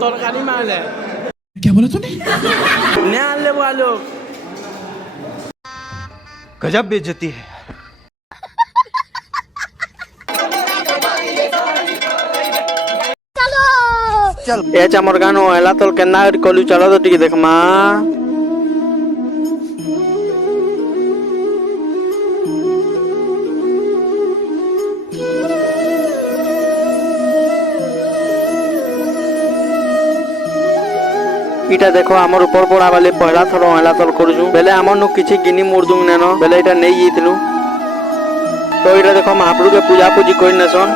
तरकारी मारले क्या बोला तूने? नहीं आले वो आलो गजब बेइज्जती है। चल ए चामर गानो एला तो केना कलू चलो तो टिके देख मा इटा देखो आमर ऊपर पड़ा वाले पहला थर एला तल करूछु बेले आमर नु किछि गिनी मुर्दुंग नेनो बेले इटा नै जीतलु तो इटा देखो महाप्रभु के पूजा पूजी कोइ नसन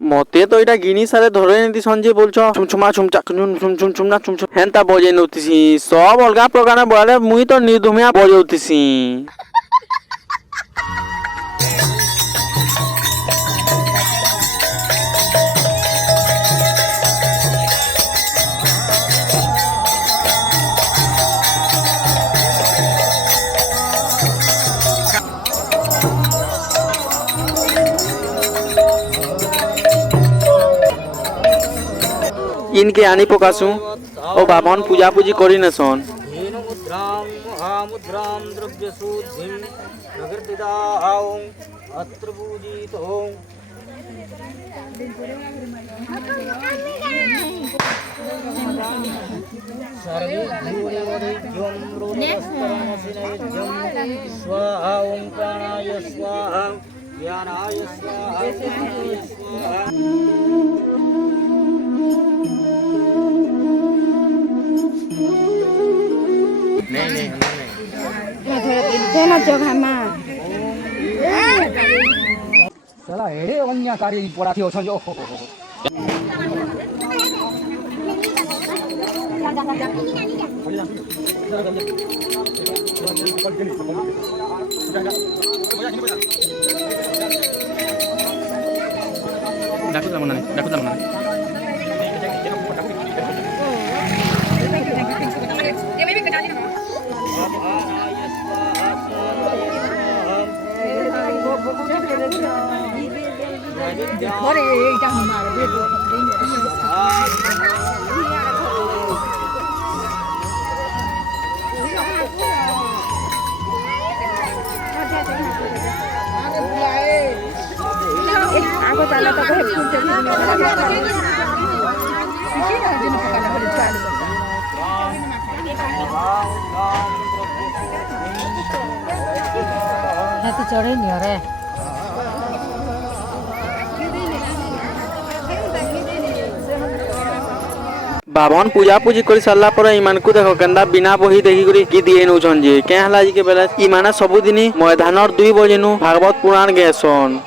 मते तो इटा गिनी सारे धरे नहीं संजय बोलछो छुमछुमा छुमचा छुमछुमछुमना छुमछुम हेंता बजे नउतिसी सब अलगा प्रकार बोले मुई तो निर्धुमिया बजौतिसी इनके आनी पकासु ओ बाभन पूजा पूजी करी नसन मुद्रां महामुद्रां द्रव्यशुद्धिं प्रकृतिदां अत्र पूजितो सर्वे भूरिवरिज्यं रोदस्तरमसिनैज्यं स्वाहा ओं प्राणाय स्वाहा ज्ञानाय स्वाहा स्वाहा नहीं देना जगह में चला हे अन्य कार्य पड़ा थियो छ जो Dakut lah mana? Aku tak nak tak boleh pun nanti cari ni orang. बावन पूजा पूजी कर सारा पर ईमान को देखो केंदा बिना बही देखी करी गीत गे नौछन जे क्या हला जी के बेला ईमाने सबुदिन मैदानर 2 बजे नु भागवत पुराण गेसन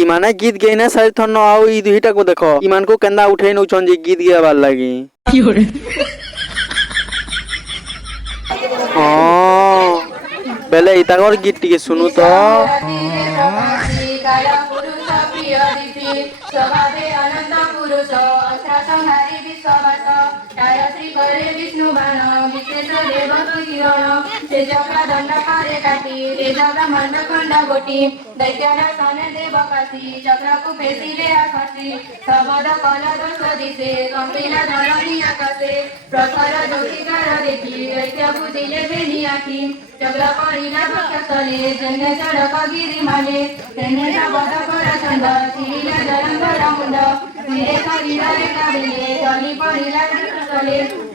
इमाने गीत गईने सारी थन आओ ई दुईटा को देखो ईमान को केंदा उठे नौछन जे गीत गाबार लागी बेले इतागर गीत टिके सुनु तो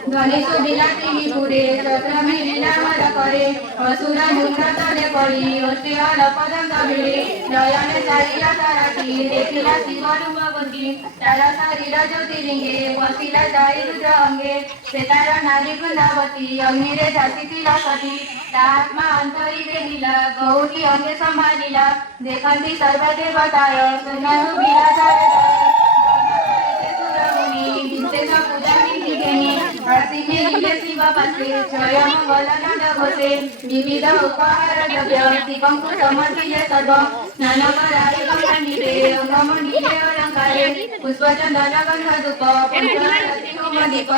ध्वनि सुबिला तिनी पुरे चक्र मिलिला मर करे असुर मुंड तले पड़ी ओष्ठियल पदम दबिले नयने सारिला ताराटी देखिला शिव रूपवती तारा सारिला ज्योतिलिंगे वसिला जाई रुद्र अंगे सेतारा नारी वृंदावती अग्निरे जातिला सती आत्मा अंतरी देहिला गौरी अंगे संभालिला देखंती सर्व देवताय सुनहु बिराजा विविध उपहार द्रव्य शिवंकु समर्पिले सर्व स्नान करारे गंगानिरे अंगमणिरे अलंकारे पुष्पचंदन गंधधूप पंचारति होमदीप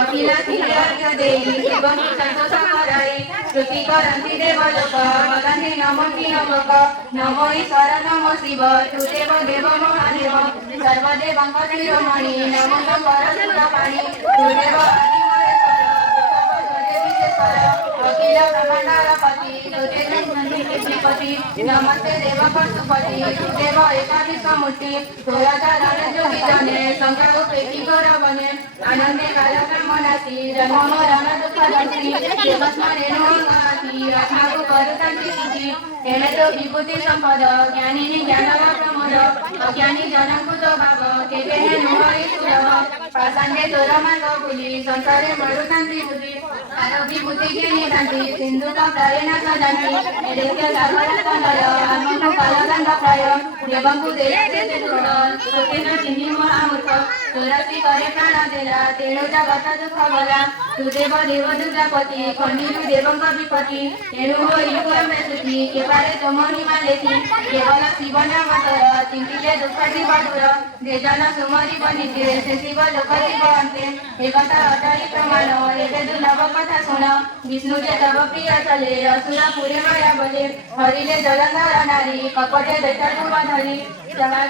अखिलाखिले अर्घ्य देहि शिवंकु संतोष कराई स्तुति करन्ति देवलोक वदन्ति नमोऽपि नमक नमो ईश्वर नमो शिव तु देव देव महादेव सर्वदेवांक शिरोमणि नमो परशुरापाणि तु देव अखिल ब्रह्मांडारपति नमस्ते देव पशुपति देव एकादशमूर्ति तोराचारण जोगी जने शंकर उपेक्षी गौरवने आनंदे कालक्रम नासी जन्म मरण दुख दर्शी देवस्मरे नमंगासी आत्मा को करुतांति सिद्धि एने तो विभूति संपद ज्ञानी ज्ञानव प्रमोद अज्ञानी जनकुत भाव केवे हे नुहरि सुलभ पाषाण्डे चोर मार्ग भूलि संसारे मरुतांति बुद्धि विभूति ज्ञानी दांति सिंधु का प्राय न सदांति एदेस्य सागर कंदर आत्मनु कालगंध प्राय देवंकु देयते तेतुर सोतेन चिन्हि महामूर्ख चोरासी करे प्राण देला तेणु जगत दुख गला तु देव देव दुर्गापति खंडिलु देवंक विपति एणु होई परमे सुखी केपारे तमोनि मालेति केवल शिव नाम तर चिंतिले दुख जीव दूर देजन सुमरि बनिते से शिव लोक जीव अंते एकता अटाई प्रमाण एते दुर्लभ कथा सुन विष्णु जे तव प्रिय चले असुर पुरे माया बोले हरिले जलंधर नारी कपटे दैत्य धरी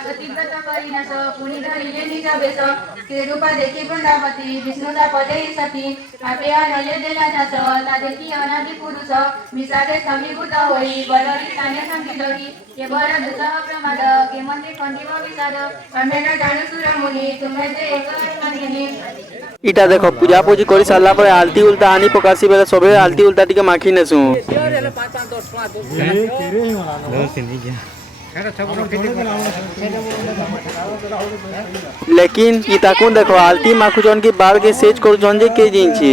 सती व्रत करिनाश पुनि धरिले निज बेश श्री रूप देखी वृंदावती विष्णुदा पदे सती आपे अनले देला दास ता देखी अनादि पुरुष विषादे समीभूत होई बलरी स्थाने संकितोरी केवल दुसह प्रमाद केमंते खंडिव विषाद अमेन जानु सुर मुनि तुम्हे जे एक मंदिनी इटा देखो पूजा पूजी कर सारा पर आलती उल्टा आनी पकासी बेले सबे आलती उल्टा टिके माखी नेसु लेकिन इता कोन देखो आलती माखुजन की बाल के सेज कर जन जे के जिंची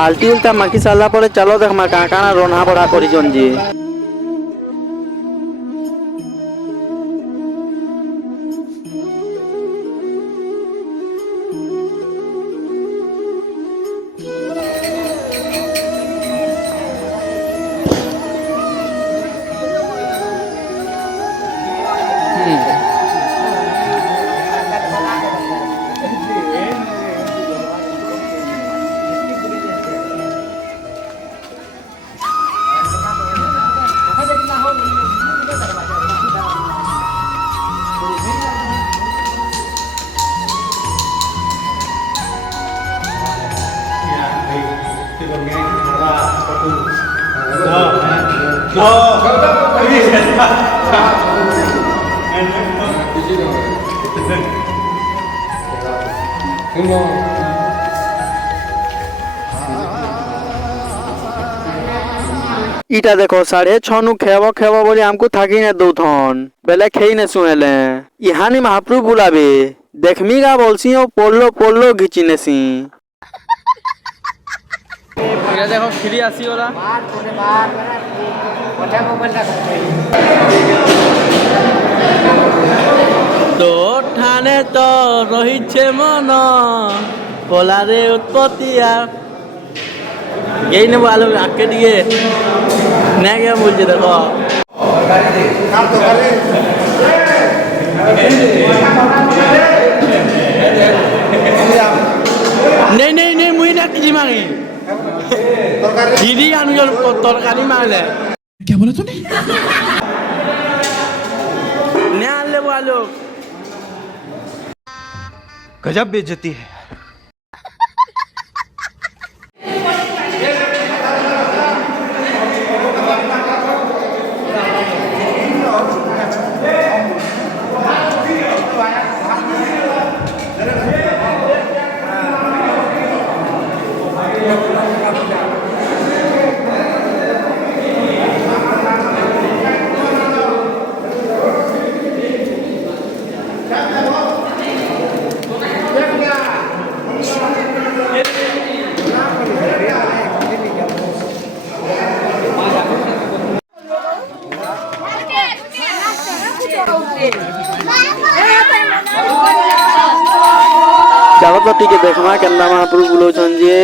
हाल्टी उल्टा माखी सारा पर चलो देख मा का काना रन्हा बड़ा करिजन जी इटा देखो 6:30 नु खेब बोली हमको थाकी ने दौथन बेले खेई ने सुनेले इहानी महाप्रभु बुलावे देखमी गा बोलसी ओ पोल्लो घिची नेसी ये देखो खिरी आसी वाला तो ठाने तो रहिछे मन पोलारे उत्पत्तिया यही ने वालों आके दिए नहीं क्या बोलते देखो नहीं मुझे ना किसी मांगी दीदी अनुजल तरकारी मांग ले क्या बोला तूने? नहीं आले वालों गजब बेइज्जती है। चलो तो ठीक है देखमा केंदा महाप्रभु बोलोचन जे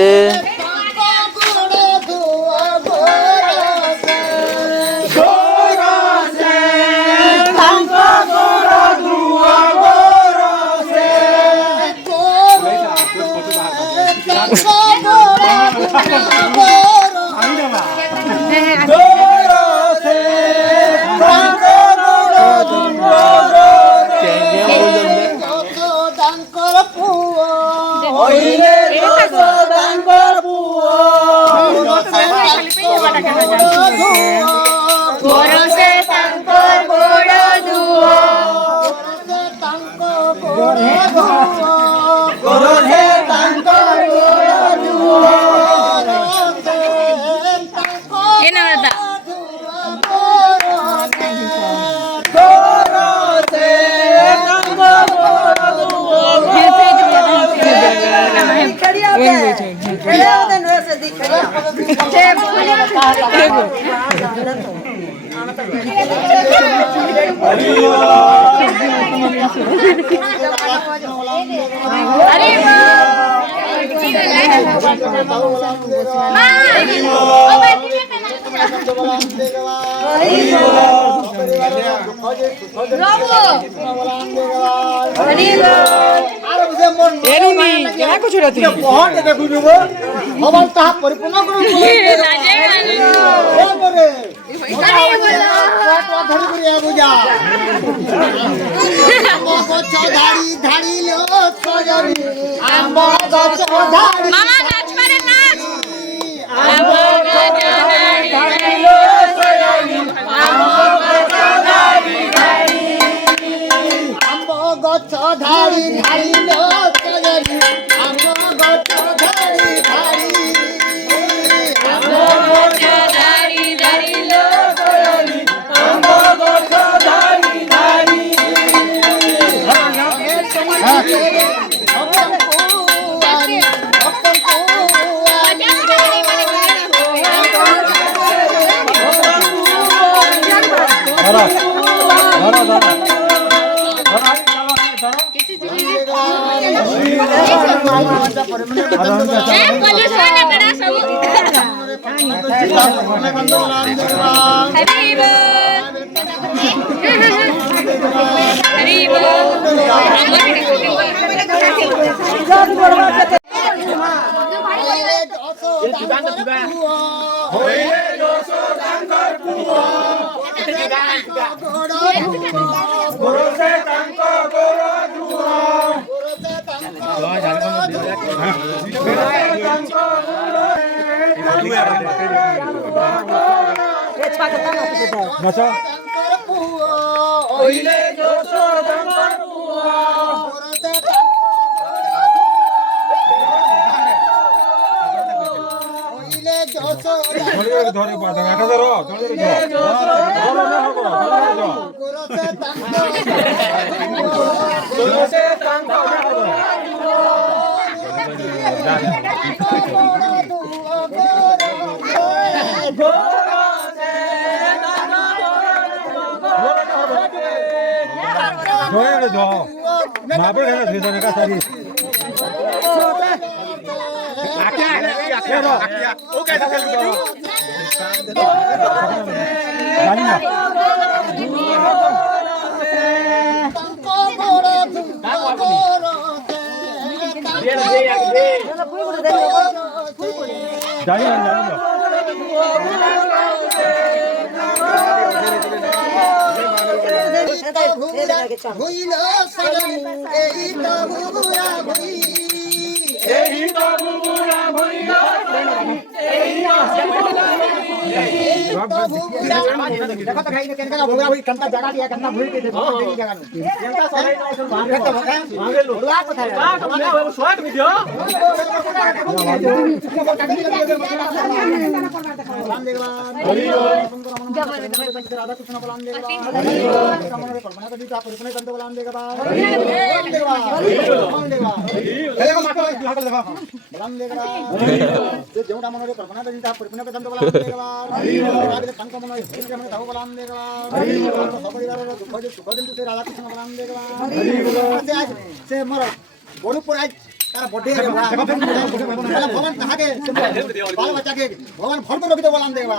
भगवान फल को रखी बोला देगा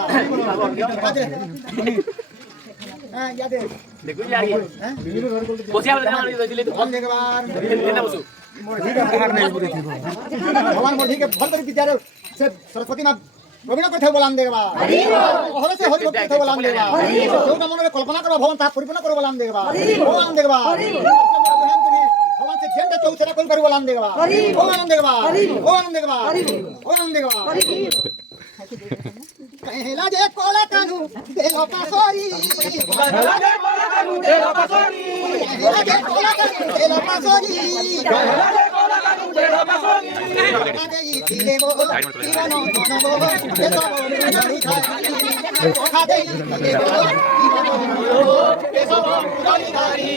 भगवान मोदी के फल कर विद्या से सरस्वती माँ रवीना कथा बोला देगा हर से हरि भक्त कथा बोला देगा जो मन में कल्पना करो भगवान ता परिपूर्ण करो बोला देगा भगवान देगा भगवान से जेंदा चौथरा कोई कर बोला देगा भगवान देगा भगवान देगा भगवान देगा कहला जे कोला कानू देलो पासोरी कहला जे कोला कानू देलो पासोरी कहला जे कोला कानू देलो पासोरी कहला जे कोला कानू देलो पासोरी आदेई दिले गो दीवानो मनो गो देतो मुरारी थारी आदेई दिले गो दीवानो मनो गो देतो मुरारी थारी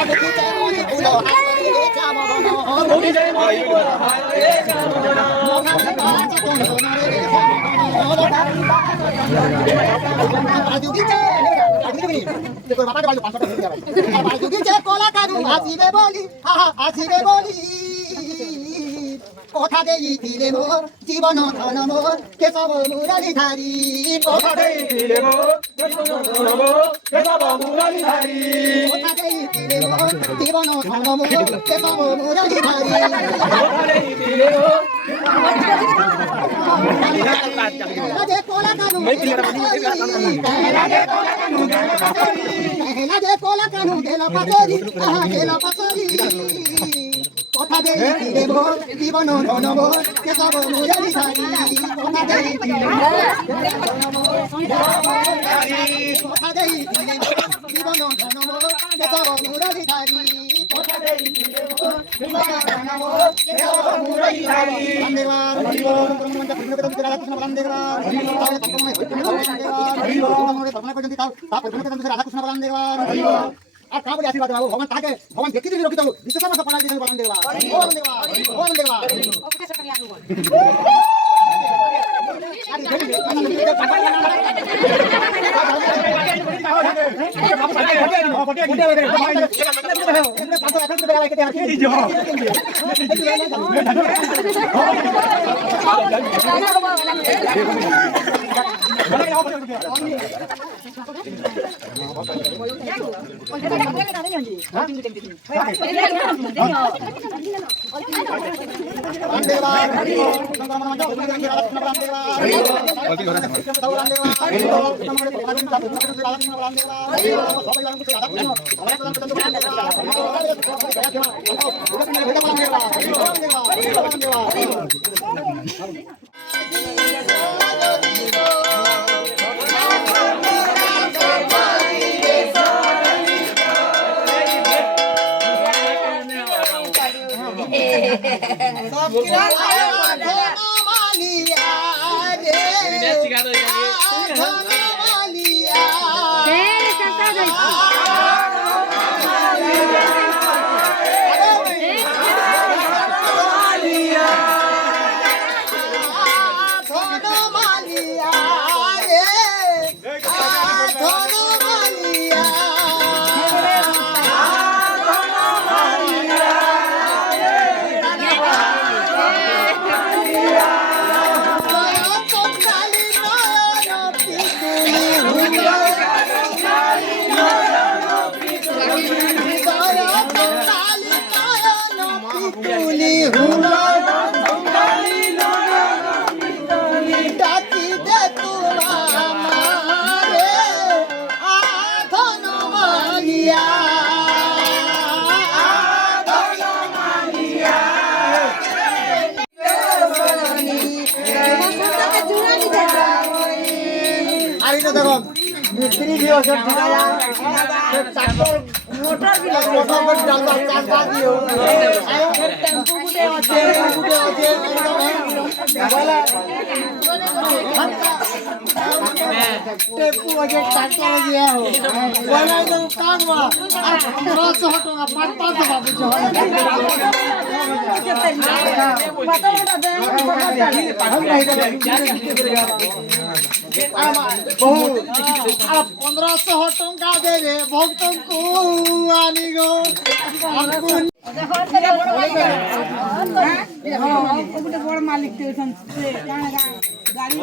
आगे ते मोनी उलो हारे चामो गनो मोनी जे मोनी उलो हारे चामो गनो मोना बाजी कोनो देखो बाबा के बाल 500 टाका दिया भाई जुगी जे कोला कानू आसीबे बोली हा आसीबे बोली कोठा देई दिले मोर जीवन धन मोर केशव मुरारी धारी कोठा देई दिले मोर जीवन धन मोर केशव मुरारी धारी कोठा देई दिले मोर जीवन धन मोर केशव मुरारी धारी कोठा देई दिले मोर लाजे कोला कानू लाजे कोला कानू देला पासोरी देला पासोरी कोठा देई दिले मोर जीवन धन मोर केशव मुरारी धारी कोठा देई दिले मोर कोठा देई दिले मोर जीवन धन मोर केशव मुरारी धारी कोठा देई दिले मोर जीवन धन मोर केशव मुरारी धारी धन्यवाद भगवान ताके भगवान देखी दिन रखी विशेष पढ़ाई दिन बलान देवा देवा मिस्त्री भी हो सब ठिकाया ट्रैक्टर मोटर भी डाल चार पांच दियो टेम्पो गुटे बोला टेम्पो वजे ट्रैक्टर दिया हो बोला तो काम हुआ 1500 टका 500 बाबू जो बहुत 1500 टका दे रे भक्तों को आनी गो बड़ मालिक गाड़ी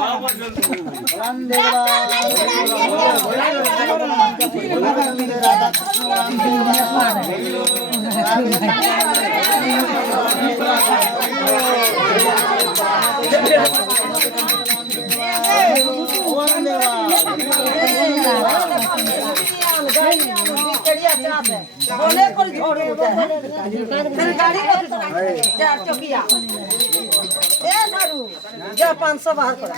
बोले पर झोड़ फिर गाड़ी चार चौकिया ए सारू जा 500 बाहर पड़ा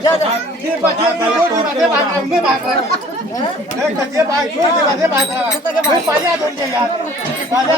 जा जा ये बात में बात कर ये बात छोड़ दे बात मैं पाया दूं यार पाया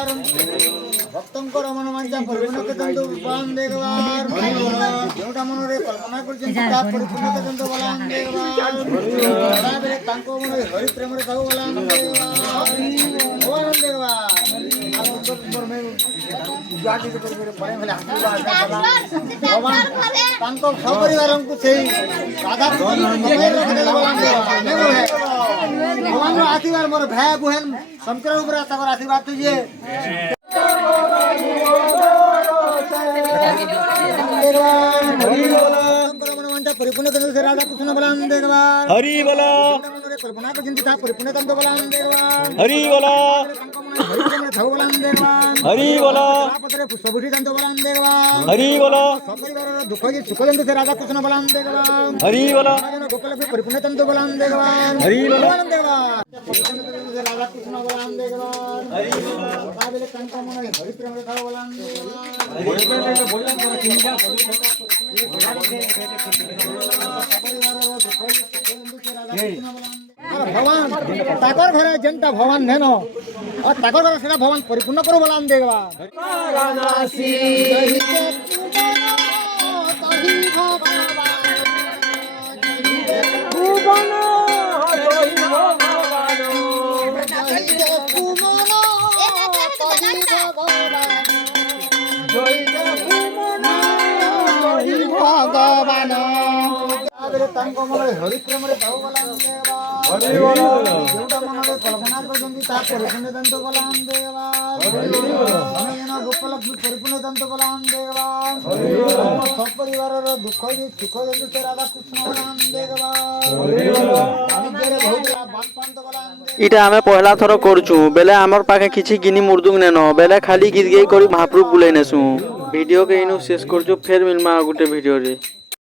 मारने के भक्तंकर मनोवांछा परिपूर्ण करंतु बलां देवार जोटा मनरे कल्पना करछन ता परिपूर्ण करंतु बलां देवार सदाबेले तांको मन हरि प्रेम रे थाउ बलां देवार भगवान देवा भगवान तांको सपरिवार को सेही राधा भगवान आशीर्वाद मोर भाई बहन शंकर ऊपर तकर आशीर्वाद तुझे परिपूर्ण तंत्र से राधा कृष्ण बलान देगवान हरि बोलो कल्पना को जिंदगी था परिपूर्ण तंत्र बलान देगवान हरि बोलो थव बलान देगवान हरि बोलो पत्र पुष्पभूषि तंत्र बलान देगवान हरि बोलो सपरिवार दुख की सुख तंत्र से राधा कृष्ण बलान देगवान हरि बोलो गोकुल के परिपूर्ण तंत्र बलान देगवान हरि बोलो देगवान परिपूर्ण तंत्र से राधा कृष्ण बलान देगवान हरि बोलो काबिल कंठ मन हरि प्रेम थव बलान भगवान ताकर घरे जनता भगवान नेनो और ताकर घरे सेना भगवान परिपूर्ण करो बलान देगवा भगवान तांको मन हरि प्रेम रे भाव बलान देवा हरि बोलो जोटा मन रे कल्पना करजंती ता परिपूर्ण तंत्र बलान देवा हरि बोलो अनेन गोपाल परिपूर्ण तंत्र बलान देवा हरि बोलो सब परिवार रो दुख जे सुख जे से राधा कृष्ण बलान देवा हरि बोलो हम तेरे बहुत बात पंत बलान इटा आमे पहला थर करछु बेले हमर पाखे किछि गिनी मुर्दुंग नेनो बेले खाली गीत गई करी महाप्रभु बुले नेसु वीडियो के इनु शेष करछु फेर मिलमा गुटे वीडियो रे।